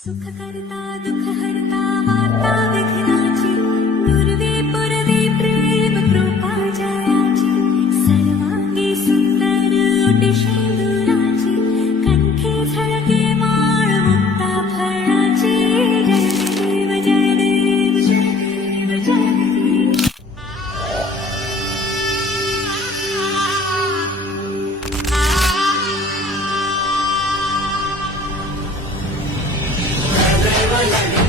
सुख करता दुःख हरता वार्ता विघ्नाची पूर्वी पूर्वी प्रेम कृपा जयाची सर्वांगी सुंदर ओटी शेंदुराची कंठी झळके माळ मुक्ता फळाची जय देव जय देव जय देव जय देव. Like